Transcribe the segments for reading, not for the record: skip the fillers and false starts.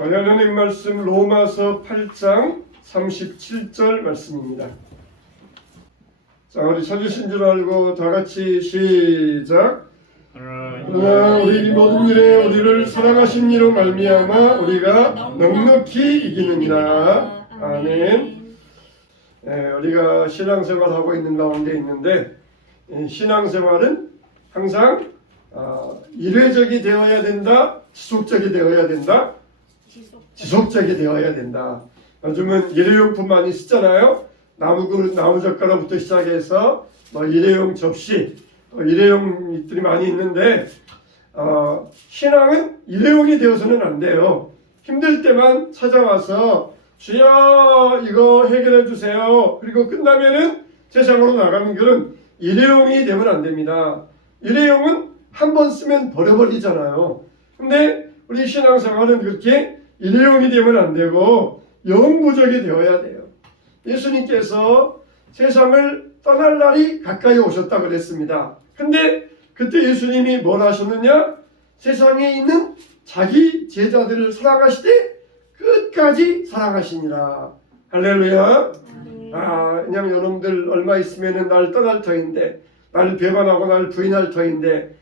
하나님 말씀 로마서 8장 37절 말씀입니다. 자, 우리 찾으신 줄 알고 다 같이 시작. 그러나 우리 모든 일에 우리를 사랑하신 이로 말미암아 우리가 넉넉히 이기느니라. 아멘. 우리가 신앙생활하고 있는 가운데 있는데 신앙생활은 항상 일회적이 되어야 된다, 지속적이 되어야 된다, 지속적이 되어야 된다. 요즘은 일회용품 많이 쓰잖아요. 나무젓가락부터 시작해서 일회용 접시, 일회용들이 많이 있는데 신앙은 일회용이 되어서는 안 돼요. 힘들 때만 찾아와서 주여 이거 해결해 주세요. 그리고 끝나면은 세상으로 나가는 것은 일회용이 되면 안 됩니다. 일회용은 한 번 쓰면 버려버리잖아요. 근데 우리 신앙생활은 그렇게 일회용이 되면 안 되고 영구적이 되어야 돼요. 예수님께서 세상을 떠날 날이 가까이 오셨다 그랬습니다. 근데 그때 예수님이 뭘 하셨느냐? 세상에 있는 자기 제자들을 사랑하시되 끝까지 사랑하시니라. 할렐루야. 그냥 여러분들 얼마 있으면 날 떠날 터인데, 나를 배반하고 나를 부인할 터인데,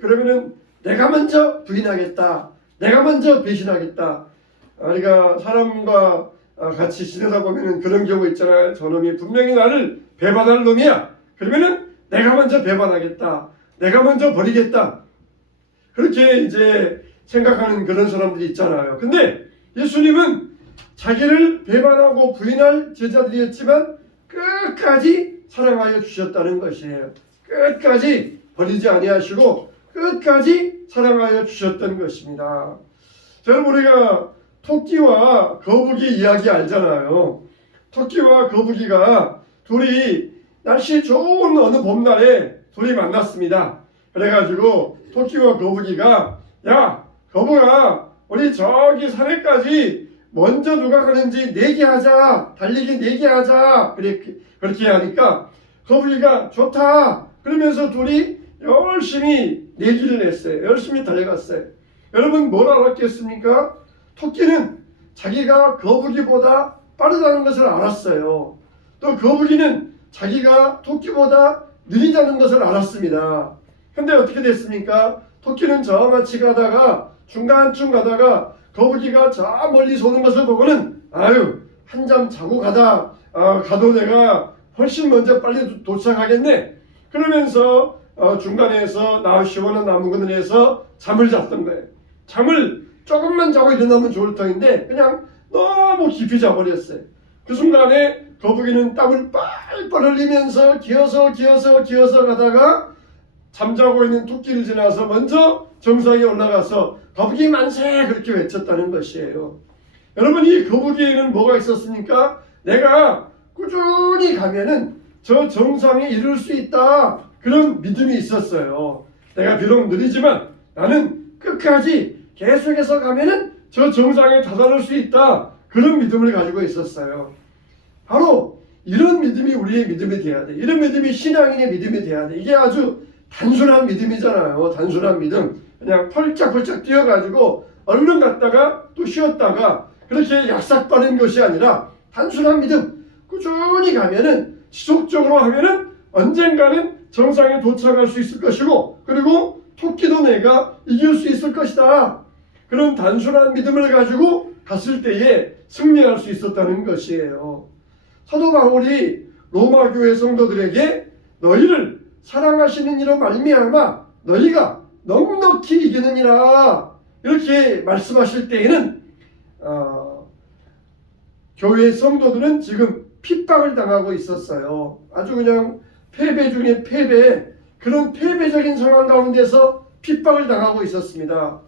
그러면은 내가 먼저 부인하겠다, 내가 먼저 배신하겠다. 우리가 사람과 같이 지내다 보면은 그런 경우 있잖아요. 저놈이 분명히 나를 배반할 놈이야. 그러면은 내가 먼저 배반하겠다, 내가 먼저 버리겠다. 그렇게 이제 생각하는 그런 사람들이 있잖아요. 근데 예수님은 자기를 배반하고 부인할 제자들이었지만 끝까지 사랑하여 주셨다는 것이에요. 끝까지 버리지 아니하시고 끝까지 사랑하여 주셨던 것입니다. 여러분, 우리가 토끼와 거북이 이야기 알잖아요. 토끼와 거북이가 둘이 날씨 좋은 어느 봄날에 둘이 만났습니다. 그래가지고 토끼와 거북이가 야 거북아, 우리 저기 산에까지 먼저 누가 가는지 내기하자, 달리기 내기하자. 그렇게 하니까 거북이가 좋다 그러면서 둘이 열심히 내기를 했어요. 열심히 달려갔어요. 여러분 뭘 알았겠습니까? 토끼는 자기가 거북이보다 빠르다는 것을 알았어요. 또 거북이는 자기가 토끼보다 느리다는 것을 알았습니다. 근데 어떻게 됐습니까? 토끼는 저같이 가다가 중간쯤 가다가 거북이가 저 멀리서 오는 것을 보고는 한잠 자고 가도 내가 훨씬 먼저 빨리 도착하겠네. 그러면서 중간에서 시원한 나무 그늘에서 잠을 잤던 거예요. 잠을 조금만 자고 일어나면 좋을 터인데 그냥 너무 깊이 자버렸어요. 그 순간에 거북이는 땀을 뻘뻘 흘리면서 기어서 가다가 잠자고 있는 토끼를 지나서 먼저 정상에 올라가서 거북이 만세 그렇게 외쳤다는 것이에요. 여러분, 이 거북이에는 뭐가 있었습니까? 내가 꾸준히 가면은 저 정상에 이룰 수 있다, 그런 믿음이 있었어요. 내가 비록 느리지만 나는 끝까지 계속해서 가면은 저 정상에 다다를 수 있다, 그런 믿음을 가지고 있었어요. 바로 이런 믿음이 우리의 믿음이 돼야 돼. 이런 믿음이 신앙인의 믿음이 돼야 돼. 이게 아주 단순한 믿음이잖아요. 단순한 믿음. 그냥 펄짝펄짝 뛰어가지고 얼른 갔다가 또 쉬었다가 그렇게 약삭빠른 것이 아니라 단순한 믿음. 꾸준히 가면은, 지속적으로 하면은 언젠가는 정상에 도착할 수 있을 것이고, 그리고 토끼도 내가 이길 수 있을 것이다. 그런 단순한 믿음을 가지고 갔을 때에 승리할 수 있었다는 것이에요. 사도 바울이 로마 교회 성도들에게 너희를 사랑하시는 이로 말미암아 너희가 넉넉히 이기느니라 이렇게 말씀하실 때에는 교회 성도들은 지금 핍박을 당하고 있었어요. 아주 그냥 패배 중에 패배, 그런 패배적인 상황 가운데서 핍박을 당하고 있었습니다.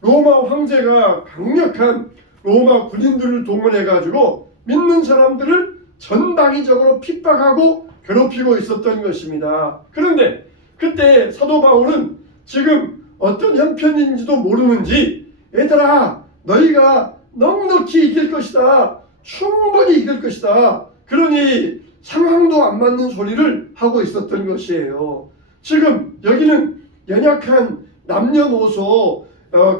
로마 황제가 강력한 로마 군인들을 동원해가지고 믿는 사람들을 전방위적으로 핍박하고 괴롭히고 있었던 것입니다. 그런데 그때 사도 바울은 지금 어떤 형편인지도 모르는지 얘들아 너희가 넉넉히 이길 것이다, 충분히 이길 것이다, 그러니 상황도 안 맞는 소리를 하고 있었던 것이에요. 지금 여기는 연약한 남녀노소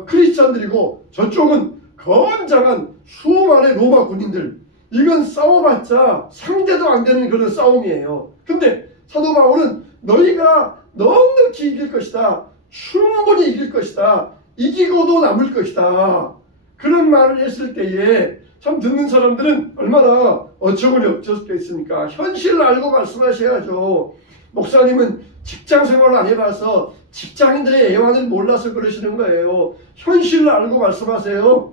크리스찬들이고 저쪽은 건장한 수많은 로마 군인들, 이건 싸워봤자 상대도 안 되는 그런 싸움이에요. 근데 사도 바울은 너희가 넉넉히 이길 것이다, 충분히 이길 것이다, 이기고도 남을 것이다, 그런 말을 했을 때에 참 듣는 사람들은 얼마나 어처구니 없었겠습니까? 현실을 알고 말씀하셔야죠. 목사님은 직장 생활을 안 해봐서 직장인들의 애환을 몰라서 그러시는 거예요. 현실을 알고 말씀하세요.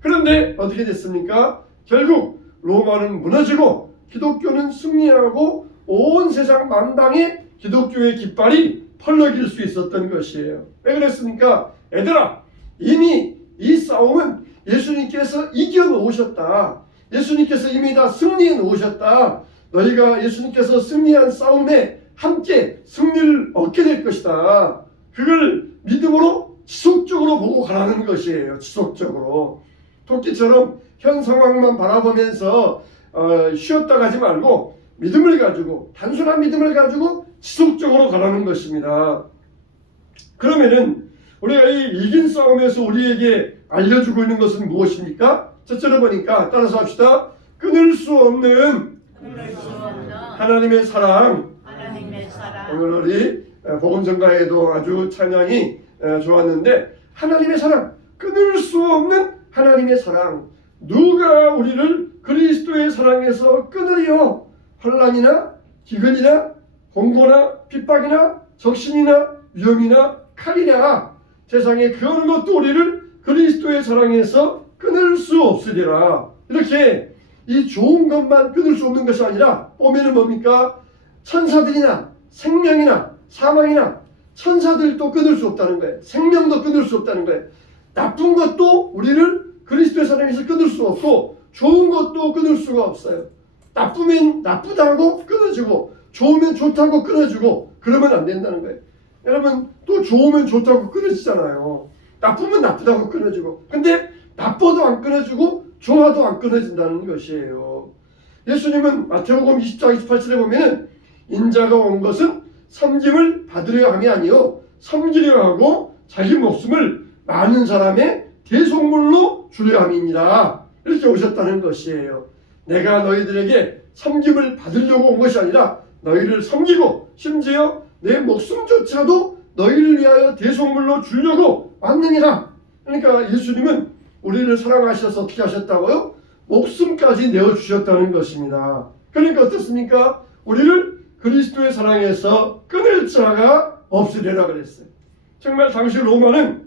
그런데 어떻게 됐습니까? 결국 로마는 무너지고 기독교는 승리하고 온 세상 만방에 기독교의 깃발이 펄럭일 수 있었던 것이에요. 왜 그랬습니까? 얘들아, 이미 이 싸움은 예수님께서 이겨놓으셨다. 예수님께서 이미 다 승리해 놓으셨다. 너희가 예수님께서 승리한 싸움에 함께 승리를 얻게 될 것이다. 그걸 믿음으로 지속적으로 보고 가라는 것이에요. 지속적으로. 토끼처럼 현 상황만 바라보면서 쉬었다 가지 말고 믿음을 가지고, 단순한 믿음을 가지고 지속적으로 가라는 것입니다. 그러면은 우리가 이 이긴 싸움에서 우리에게 알려주고 있는 것은 무엇입니까? 첫째로 보니까 따라서 합시다. 끊을 수 없는 하나님의 사랑. 오늘 우리 복음성가에도 아주 찬양이 좋았는데, 하나님의 사랑, 끊을 수 없는 하나님의 사랑. 누가 우리를 그리스도의 사랑에서 끊으리요? 환난이나 기근이나 공고나 핍박이나 적신이나 위험이나 칼이냐? 세상에 그 어느 것도 우리를 그리스도의 사랑에서 끊을 수 없으리라. 이렇게 이 좋은 것만 끊을 수 없는 것이 아니라 보면은 뭡니까? 천사들이나 생명이나 사망이나, 천사들도 끊을 수 없다는 거예요. 생명도 끊을 수 없다는 거예요. 나쁜 것도 우리를 그리스도의 사랑에서 끊을 수 없고, 좋은 것도 끊을 수가 없어요. 나쁘면 나쁘다고 끊어지고, 좋으면 좋다고 끊어지고, 그러면 안 된다는 거예요. 여러분, 또 좋으면 좋다고 끊어지잖아요. 나쁘면 나쁘다고 끊어지고. 근데 나빠도 안 끊어지고 좋아도 안 끊어진다는 것이에요. 예수님은 마태복음 20장 28절에 보면은 인자가 온 것은 섬김을 받으려 함이 아니요 섬기려 하고 자기 목숨을 많은 사람의 대속물로 주려 함이니라. 이렇게 오셨다는 것이에요. 내가 너희들에게 섬김을 받으려고 온 것이 아니라 너희를 섬기고 심지어 내 목숨조차도 너희를 위하여 대속물로 주려고 왔느니라. 그러니까 예수님은 우리를 사랑하셔서 어떻게 하셨다고요? 목숨까지 내어주셨다는 것입니다. 그러니까 어떻습니까? 우리를 그리스도의 사랑에서 끊을 자가 없으리라 그랬어요. 정말 당시 로마는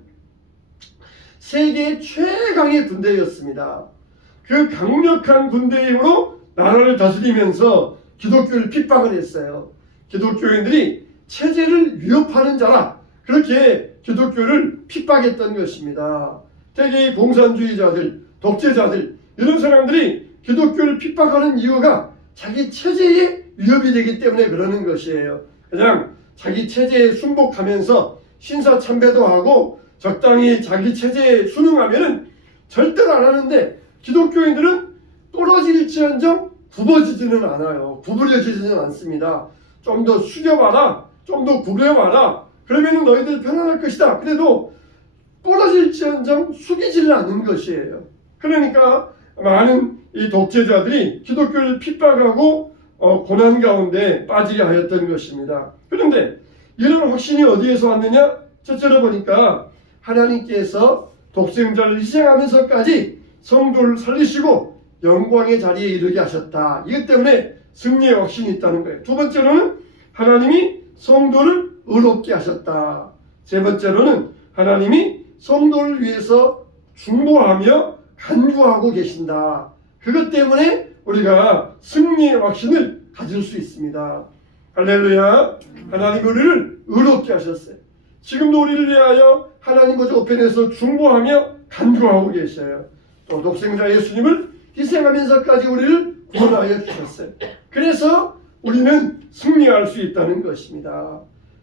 세계 최강의 군대였습니다. 그 강력한 군대의 힘으로 나라를 다스리면서 기독교를 핍박을 했어요. 기독교인들이 체제를 위협하는 자라, 그렇게 기독교를 핍박했던 것입니다. 대개 공산주의자들, 독재자들, 이런 사람들이 기독교를 핍박하는 이유가 자기 체제에 위협이 되기 때문에 그러는 것이에요. 그냥 자기 체제에 순복하면서 신사참배도 하고 적당히 자기 체제에 순응하면은 절대로 안 하는데, 기독교인들은 떨어질지언정 굽어지지는 않아요. 구부려지지는 않습니다. 좀 더 숙여봐라, 좀 더 구부려봐라, 그러면 너희들 편안할 것이다. 그래도 떨어질지언정 숙이지를 않는 것이에요. 그러니까 많은 이 독재자들이 기독교를 핍박하고 고난 가운데 빠지게 하였던 것입니다. 그런데 이런 확신이 어디에서 왔느냐? 첫째로 보니까 하나님께서 독생자를 희생하면서까지 성도를 살리시고 영광의 자리에 이르게 하셨다. 이것 때문에 승리의 확신이 있다는 거예요. 두 번째로는 하나님이 성도를 의롭게 하셨다. 세 번째로는 하나님이 성도를 위해서 중보하며 간구하고 계신다. 그것 때문에 우리가 승리의 확신을 가질 수 있습니다. 할렐루야. 하나님 우리를 의롭게 하셨어요. 지금도 우리를 위하여 하나님 보좌 우편에서 중보하며 간구하고 계셔요. 또 독생자 예수님을 희생하면서까지 우리를 구원하여 주셨어요. 그래서 우리는 승리할 수 있다는 것입니다.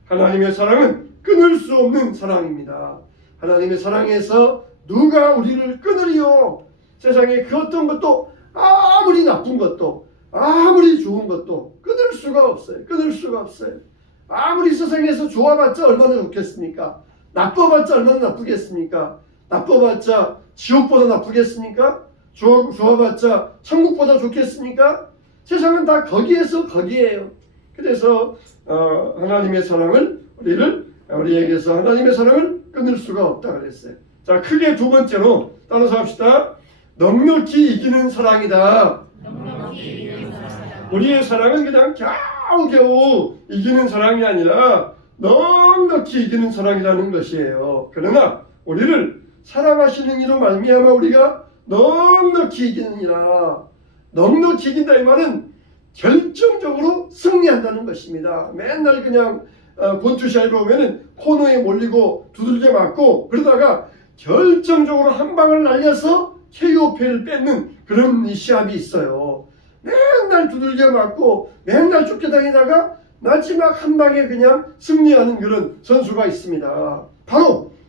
하나님의 사랑은 끊을 수 없는 사랑입니다. 하나님의 사랑에서 누가 우리를 끊으리요? 세상에 그 어떤 것도, 아무리 나쁜 것도, 아무리 좋은 것도 끊을 수가 없어요. 끊을 수가 없어요. 아무리 세상에서 좋아봤자 얼마나 좋겠습니까? 나빠봤자 얼마나 나쁘겠습니까? 나빠봤자 지옥보다 나쁘겠습니까? 좋아봤자 천국보다 좋겠습니까? 세상은 다 거기에요. 그래서 하나님의 사랑을 우리에게서 하나님의 사랑을 끊을 수가 없다 그랬어요. 자, 크게 두 번째로 따라서 합시다. 넉넉히 이기는 사랑이다. 우리의 사랑은 그냥 겨우겨우 이기는 사랑이 아니라 넉넉히 이기는 사랑이라는 것이에요. 그러나 우리를 사랑하시는 이로 말미암아 우리가 넉넉히 이기느니라. 넉넉히 이긴다 이 말은 결정적으로 승리한다는 것입니다. 맨날 그냥 본투샤이로 오면은 코너에 몰리고 두들겨 맞고 그러다가 결정적으로 한 방을 날려서 KO패를 뺏는 그런 시합이 있어요. 맨날 두들겨 맞고 맨날 쫓겨다니다가 마지막 한 방에 그냥 승리하는 그런 선수가 있습니다.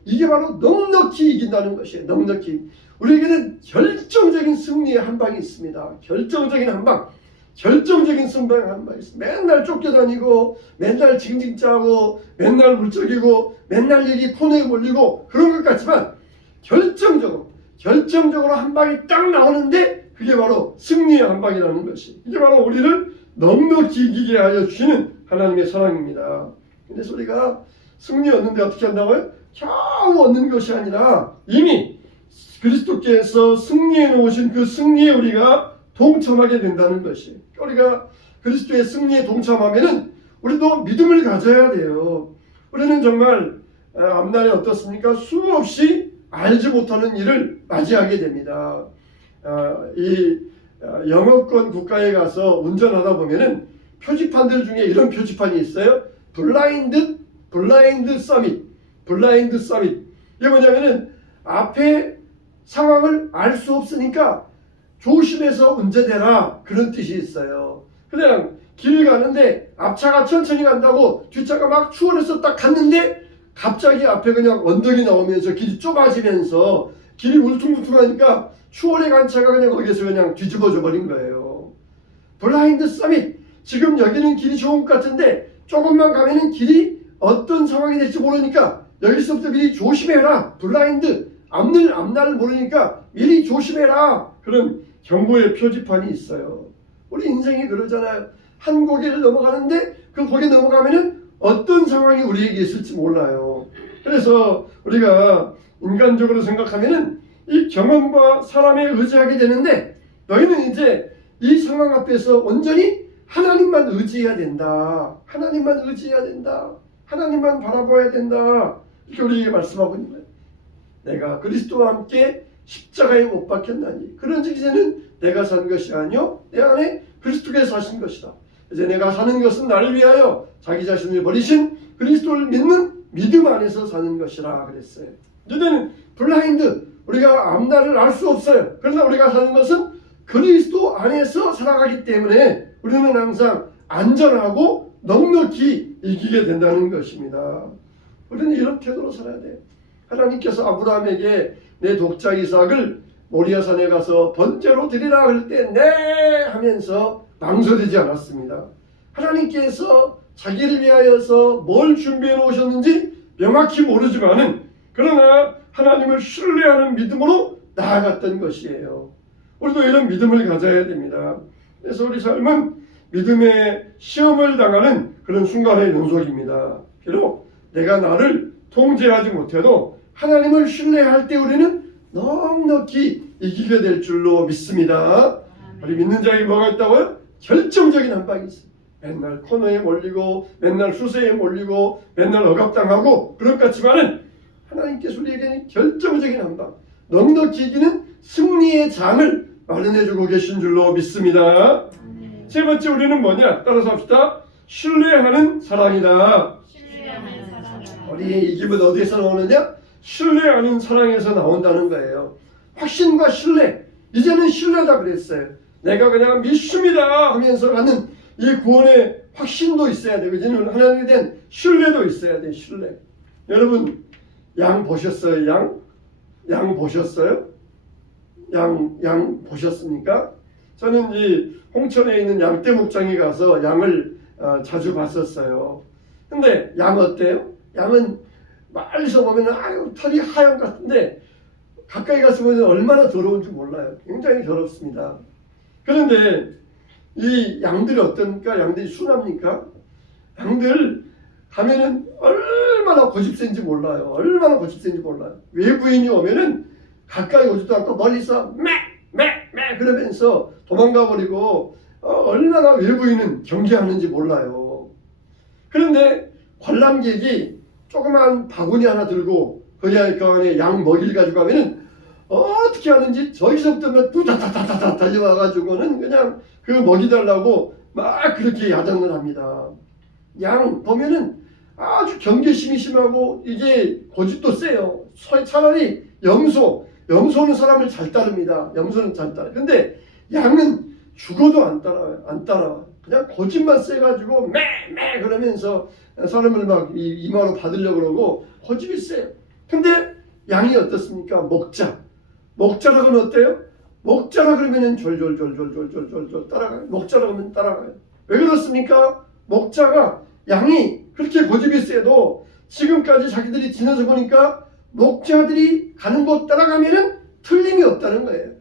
이게 바로 넉넉히 이긴다는 것이에요. 넉넉히. 우리에게는 결정적인 승리의 한 방이 있습니다. 결정적인 한 방. 결정적인 승부의 한 방이 있습니다. 맨날 쫓겨다니고 맨날 징징 짜고 맨날 물적이고 맨날 여기 코너에 몰리고 그런 것 같지만 결정적으로 한 방이 딱 나오는데 그게 바로 승리의 한 방이라는 것이. 이게 바로 우리를 넉넉히 이기게 하여 주시는 하나님의 사랑입니다. 그래서 우리가 승리 얻는데 어떻게 한다고요? 겨우 얻는 것이 아니라 이미 그리스도께서 승리해 놓으신 그 승리에 우리가 동참하게 된다는 것이. 우리가 그리스도의 승리에 동참하면은 우리도 믿음을 가져야 돼요. 우리는 정말 앞날에 어떻습니까? 수없이 알지 못하는 일을 맞이하게 됩니다. 이 영어권 국가에 가서 운전하다 보면은 표지판들 중에 이런 표지판이 있어요. 블라인드 서밋. 이게 뭐냐면은 앞에 상황을 알 수 없으니까 조심해서 운전해라 그런 뜻이 있어요. 그냥 길 가는데 앞차가 천천히 간다고 뒷차가 막 추월해서 딱 갔는데 갑자기 앞에 그냥 언덕이 나오면서 길이 좁아지면서 길이 울퉁불퉁하니까 추월해 간 차가 그냥 거기서 그냥 뒤집어져 버린 거예요. 블라인드 서밋. 지금 여기는 길이 좋은 것 같은데 조금만 가면은 길이 어떤 상황이 될지 모르니까 여기서부터 미리 조심해라. 블라인드. 앞날을 모르니까 미리 조심해라. 그런 경고의 표지판이 있어요. 우리 인생이 그러잖아요. 한 고개를 넘어가는데 그 고개 넘어가면은 어떤 상황이 우리에게 있을지 몰라요. 그래서 우리가 인간적으로 생각하면은 이 경험과 사람에 의지하게 되는데 너희는 이제 이 상황 앞에서 온전히 하나님만 의지해야 된다. 하나님만 바라봐야 된다. 이렇게 우리에게 말씀하고 있는 거예요. 내가 그리스도와 함께 십자가에 못 박혔나니 그런즉 이제는 내가 산 것이 아니요 내 안에 그리스도께서 사신 것이다. 이제 내가 사는 것은 나를 위하여 자기 자신을 버리신 그리스도를 믿는 믿음 안에서 사는 것이라 그랬어요. 이제는 블라인드. 우리가 앞날을 알 수 없어요. 그러나 우리가 사는 것은 그리스도 안에서 살아가기 때문에 우리는 항상 안전하고 넉넉히 이기게 된다는 것입니다. 우리는 이런 태도로 살아야 돼요. 하나님께서 아브라함에게 내 독자 이삭을 모리아산에 가서 번제로 드리라 할 때 네 하면서 망설이지 않았습니다. 하나님께서 자기를 위하여서 뭘 준비해 놓으셨는지 명확히 모르지만은 그러나 하나님을 신뢰하는 믿음으로 나아갔던 것이에요. 우리도 이런 믿음을 가져야 됩니다. 그래서 우리 삶은 믿음의 시험을 당하는 그런 순간의 연속입니다. 비록 내가 나를 통제하지 못해도 하나님을 신뢰할 때 우리는 넉넉히 이기게 될 줄로 믿습니다. 우리 믿는 자에게 뭐가 있다고요? 결정적인 한 방이 있어요. 맨날 코너에 몰리고 맨날 수세에 몰리고 맨날 억압당하고 그럴 것 같지만은 하나님께서 우리에게는 결정적인 한 방, 넉넉히 이기는 승리의 장을 마련해주고 계신 줄로 믿습니다. 세 번째 우리는 뭐냐? 따라서 합시다. 신뢰하는 사랑이다. 우리의 이 기분 어디에서 나오느냐? 신뢰하는 사랑에서 나온다는 거예요. 확신과 신뢰. 이제는 신뢰다 그랬어요. 내가 그냥 믿습니다 하면서 가는 이 구원의 확신도 있어야 돼요. 이제는 하나님에 대한 신뢰도 있어야 돼요. 신뢰. 여러분 양 보셨어요? 양 보셨어요? 양 보셨습니까? 저는 이 홍천에 있는 양떼 목장에 가서 양을 자주 봤었어요. 근데 양 어때요? 양은 멀리서 보면 아유 털이 하얀 것 같은데 가까이 가서 보면 얼마나 더러운지 몰라요. 굉장히 더럽습니다. 그런데 이 양들이 어떻습니까? 양들이 순합니까? 양들 가면은 얼마나 고집센지 몰라요. 얼마나 고집센지 몰라요. 외부인이 오면은 가까이 오지도 않고 멀리서 매 그러면서 도망가 버리고 얼마나 외부인은 경계하는지 몰라요. 그런데 관람객이 조그만 바구니 하나 들고 그 안에 양 먹이를 가지고 가면은 어떻게 하는지 저기서부터 두다다다다다 달려와가지고는 그냥 그 먹이 달라고 막 그렇게 야단을 합니다. 양 보면은 아주 경계심이 심하고 이게 고집도 세요. 차라리 염소는 사람을 잘 따릅니다. 염소는 잘 따라. 근데 양은 죽어도 안 따라와. 그냥 고집만 세가지고 매 그러면서 사람을 막 이마로 받으려고 그러고 고집이 세요. 근데 양이 어떻습니까? 먹자라 그러면 어때요? 먹자라 그러면은 졸졸 따라가요. 먹자라 그러면 따라가요. 왜 그렇습니까? 먹자가 양이 그렇게 고집이 세도 지금까지 자기들이 지내서 보니까 목자들이 가는 곳 따라가면은 틀림이 없다는 거예요.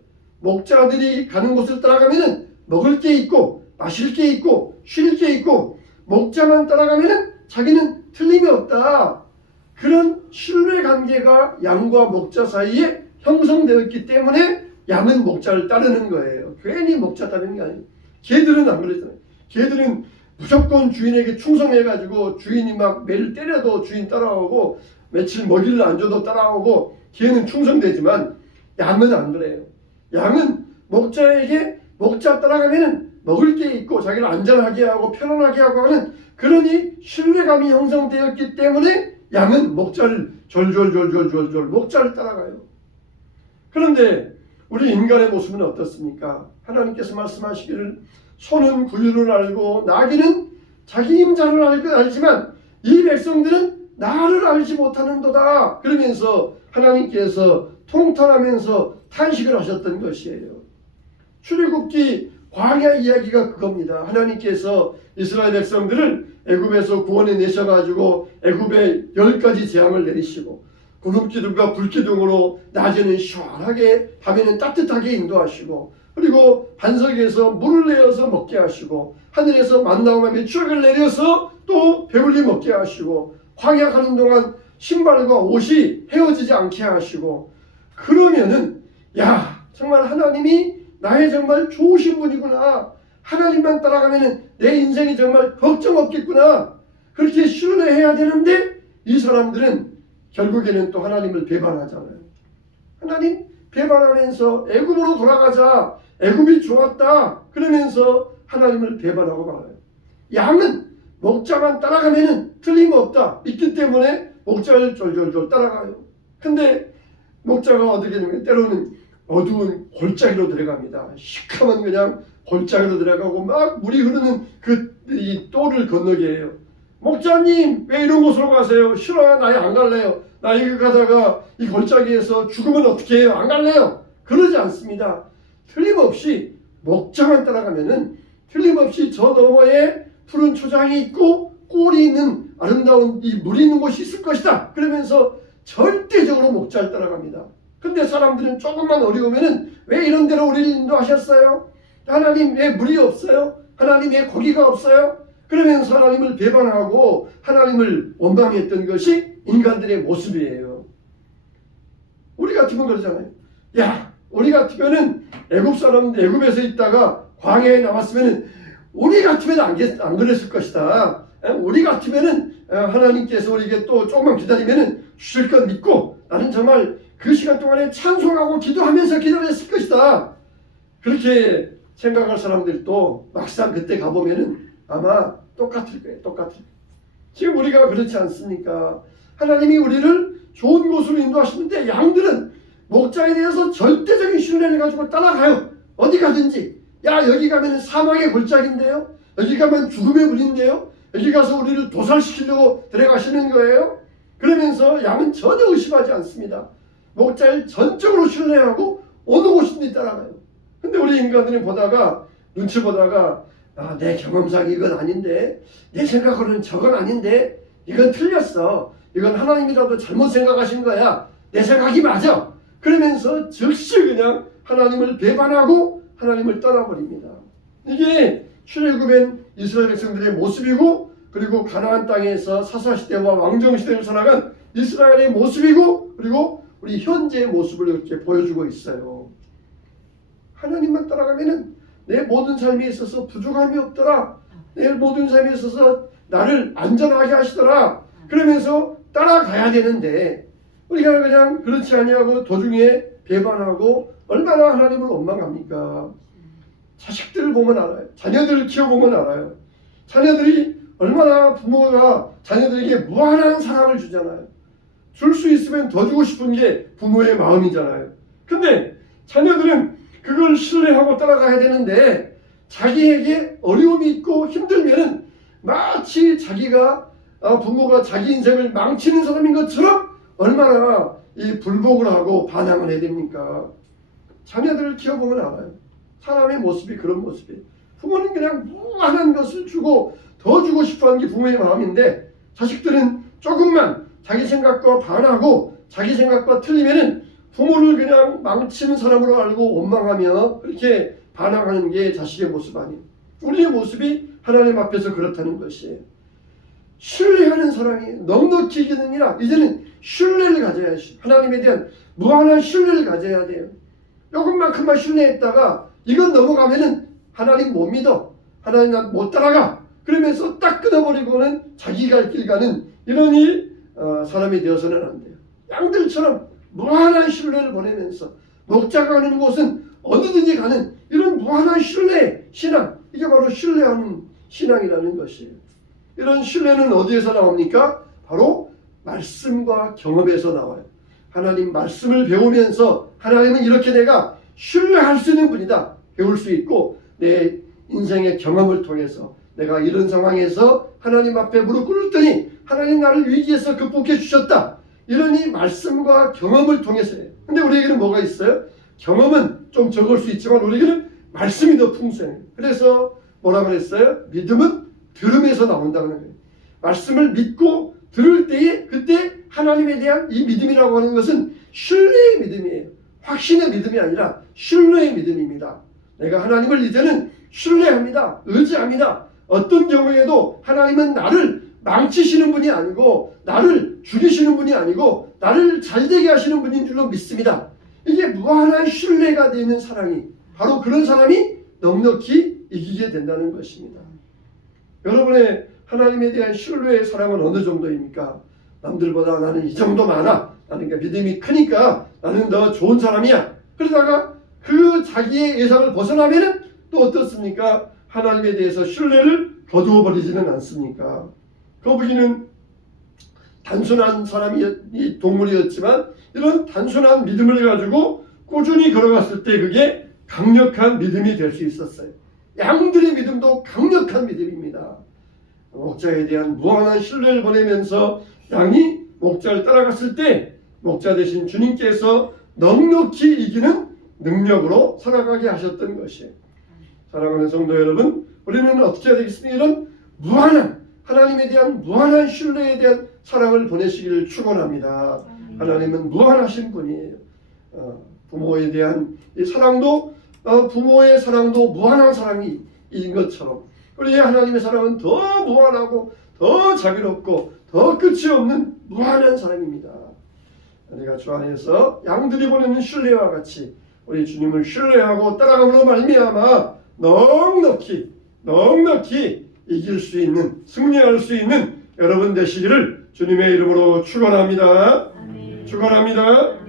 목자들이 가는 곳을 따라가면은 먹을 게 있고 마실 게 있고 쉴 게 있고 목자만 따라가면은 자기는 틀림이 없다. 그런 신뢰 관계가 양과 목자 사이에 형성되었기 때문에 양은 목자를 따르는 거예요. 괜히 목자 따르는 게 아니에요. 개들은 안 그러잖아요. 개들은 무조건 주인에게 충성해가지고 주인이 막 매를 때려도 주인 따라오고 며칠 먹이를 안 줘도 따라오고 개는 충성되지만 양은 안 그래요. 양은 목자 따라가면은 먹을 게 있고 자기를 안전하게 하고 편안하게 하고 하는 그러니 신뢰감이 형성되었기 때문에 양은 목자를 졸졸 목자를 따라가요. 그런데 우리 인간의 모습은 어떻습니까? 하나님께서 말씀하시기를 소는 구유를 알고 나귀는 자기 임자를 알지만 이 백성들은 나를 알지 못하는도다. 그러면서 하나님께서 통탄하면서 탄식을 하셨던 것이에요. 출애굽기 광야 이야기가 그겁니다. 하나님께서 이스라엘 백성들을 애굽에서 구원해 내셔가지고 애굽에 10가지 재앙을 내리시고 구름기둥과 불기둥으로 낮에는 시원하게 밤에는 따뜻하게 인도하시고 그리고 반석에서 물을 내어서 먹게 하시고 하늘에서 만나오며 매추락을 내려서 또 배불리 먹게 하시고 광야 가는 동안 신발과 옷이 헤어지지 않게 하시고 그러면은 야 정말 하나님이 나의 정말 좋으신 분이구나. 하나님만 따라가면은 내 인생이 정말 걱정 없겠구나. 그렇게 신뢰해야 되는데 이 사람들은 결국에는 또 하나님을 배반하잖아요. 하나님 배반하면서 애굽으로 돌아가자. 애굽이 좋았다. 그러면서 하나님을 배반하고 말아요. 양은 목자만 따라가면은 틀림없다. 있기 때문에 목자를 졸졸졸 따라가요. 근데 목자가 어떻게 되면 때로는 어두운 골짜기로 들어갑니다. 시커먼 그냥 골짜기로 들어가고 막 물이 흐르는 이 똘을 건너게 해요. 목자님 왜 이런 곳으로 가세요? 싫어요. 나 안 갈래요. 나 이거 가다가 이 골짜기에서 죽으면 어떻게 해요? 안 갈래요. 그러지 않습니다. 틀림없이 목자만 따라가면은 틀림없이 저 너머에 푸른 초장이 있고 꼴이 있는 아름다운 이 물이 있는 곳이 있을 것이다. 그러면서 절대적으로 목자를 따라갑니다. 근데 사람들은 조금만 어려우면은 왜 이런 데로 우리를 인도하셨어요? 하나님 왜 물이 없어요? 하나님 왜 고기가 없어요? 그러면서 하나님을 배반하고 하나님을 원망했던 것이 인간들의 모습이에요. 우리 같으면 그러잖아요. 야, 우리 같으면은 애굽에서 있다가 광야에 나왔으면은 우리 같으면 안 그랬을 것이다. 우리 같으면은 하나님께서 우리에게 또 조금만 기다리면은 주실 것 믿고 나는 정말 그 시간 동안에 찬송하고 기도하면서 기다렸을 것이다. 그렇게 생각할 사람들도 막상 그때 가보면은 아마 똑같을 거예요. 지금 우리가 그렇지 않습니까? 하나님이 우리를 좋은 곳으로 인도하시는데 양들은 목자에 대해서 절대적인 신뢰를 가지고 따라가요. 어디 가든지. 야 여기 가면 사망의 골짜기인데요. 여기 가면 죽음의 물인데요. 여기 가서 우리를 도살시키려고 데려가시는 거예요. 그러면서 양은 전혀 의심하지 않습니다. 목자를 전적으로 신뢰하고 어느 곳인지 따라가요. 근데 우리 인간들은 눈치 보다가 내 경험상 이건 아닌데 내 생각으로는 저건 아닌데 이건 틀렸어. 이건 하나님이라도 잘못 생각하신 거야. 내 생각이 맞아. 그러면서 즉시 그냥 하나님을 배반하고 하나님을 떠나버립니다. 이게 출애굽한 이스라엘 백성들의 모습이고, 그리고 가나안 땅에서 사사시대와 왕정시대를 살아간 이스라엘의 모습이고, 그리고 우리 현재의 모습을 이렇게 보여주고 있어요. 하나님만 따라가면은 내 모든 삶에 있어서 부족함이 없더라, 내 모든 삶에 있어서 나를 안전하게 하시더라, 그러면서 따라가야 되는데 우리가 그냥 그렇지 아니하고 도중에 배반하고 얼마나 하나님을 원망합니까? 자식들을 보면 알아요. 자녀들을 키워보면 알아요. 자녀들이 얼마나 부모가 자녀들에게 무한한 사랑을 주잖아요. 줄 수 있으면 더 주고 싶은 게 부모의 마음이잖아요. 근데 자녀들은 그걸 신뢰하고 따라가야 되는데 자기에게 어려움이 있고 힘들면은 마치 자기가 부모가 자기 인생을 망치는 사람인 것처럼 얼마나 이 불복을 하고 반항을 해야 됩니까? 자녀들을 키워보면 알아요. 사람의 모습이 그런 모습이에요. 부모는 그냥 무한한 것을 주고 더 주고 싶어하는 게 부모의 마음인데, 자식들은 조금만 자기 생각과 반하고 자기 생각과 틀리면은 부모를 그냥 망치는 사람으로 알고 원망하며 그렇게 반항하는 게 자식의 모습 아니에요. 우리의 모습이 하나님 앞에서 그렇다는 것이에요. 신뢰하는 사람이 넉넉히 이기느니라. 이제는 신뢰를 가져야 해요. 하나님에 대한 무한한 신뢰를 가져야 돼요. 조금만큼만 신뢰했다가 이건 넘어가면은 하나님 못 믿어, 하나님 난 못 따라가, 그러면서 딱 끊어버리고는 자기 갈 길 가는 이런 사람이 되어서는 안 돼요. 양들처럼 무한한 신뢰를 보내면서 목자가 가는 곳은 어디든지 가는 이런 무한한 신뢰 신앙, 이게 바로 신뢰하는 신앙이라는 것이에요. 이런 신뢰는 어디에서 나옵니까? 바로 말씀과 경험에서 나와요. 하나님 말씀을 배우면서 하나님은 이렇게 내가 신뢰할 수 있는 분이다 배울 수 있고, 내 인생의 경험을 통해서 내가 이런 상황에서 하나님 앞에 무릎 꿇었더니 하나님 나를 위기에서 극복해 주셨다, 이런 이 말씀과 경험을 통해서예요. 근데 우리에게는 뭐가 있어요? 경험은 좀 적을 수 있지만 우리에게는 말씀이 더 풍성해요. 그래서 뭐라 그랬어요? 믿음은 들음에서 나온다는 거예요. 말씀을 믿고 들을 때에 그때 하나님에 대한 이 믿음이라고 하는 것은 신뢰의 믿음이에요. 확신의 믿음이 아니라 신뢰의 믿음입니다. 내가 하나님을 이제는 신뢰합니다. 의지합니다. 어떤 경우에도 하나님은 나를 망치시는 분이 아니고 나를 죽이시는 분이 아니고 나를 잘되게 하시는 분인 줄로 믿습니다. 이게 무한한 신뢰가 되는 사랑이, 바로 그런 사람이 넉넉히 이기게 된다는 것입니다. 여러분의 하나님에 대한 신뢰의 사랑은 어느 정도입니까? 남들보다 나는 이 정도 많아, 나는 믿음이 크니까 나는 더 좋은 사람이야, 그러다가 그 자기의 예상을 벗어나면은 또 어떻습니까? 하나님에 대해서 신뢰를 거두어 버리지는 않습니까? 거북이는 단순한 사람이 동물이었지만 이런 단순한 믿음을 가지고 꾸준히 걸어갔을 때 그게 강력한 믿음이 될 수 있었어요. 양들의 믿음도 강력한 믿음입니다. 목자에 대한 무한한 신뢰를 보내면서 양이 목자를 따라갔을 때 목자 대신 주님께서 넉넉히 이기는 능력으로 살아가게 하셨던 것이에요. 사랑하는 성도 여러분, 우리는 어떻게 해야 되겠습니까? 이런 무한한 하나님에 대한 무한한 신뢰에 대한 사랑을 보내시기를 축원합니다. 하나님은 무한하신 분이에요. 부모에 대한 이 사랑도 부모의 사랑도 무한한 사랑인 것처럼 우리의 하나님의 사랑은 더 무한하고 더 자비롭고 더 끝이 없는 무한한 사랑입니다. 우리가 주 안에서 양들이 보내는 신뢰와 같이 우리 주님을 신뢰하고 따라감으로 말미암아 넉넉히 이길 수 있는, 승리할 수 있는 여러분 되시기를 주님의 이름으로 축원합니다. 축원합니다.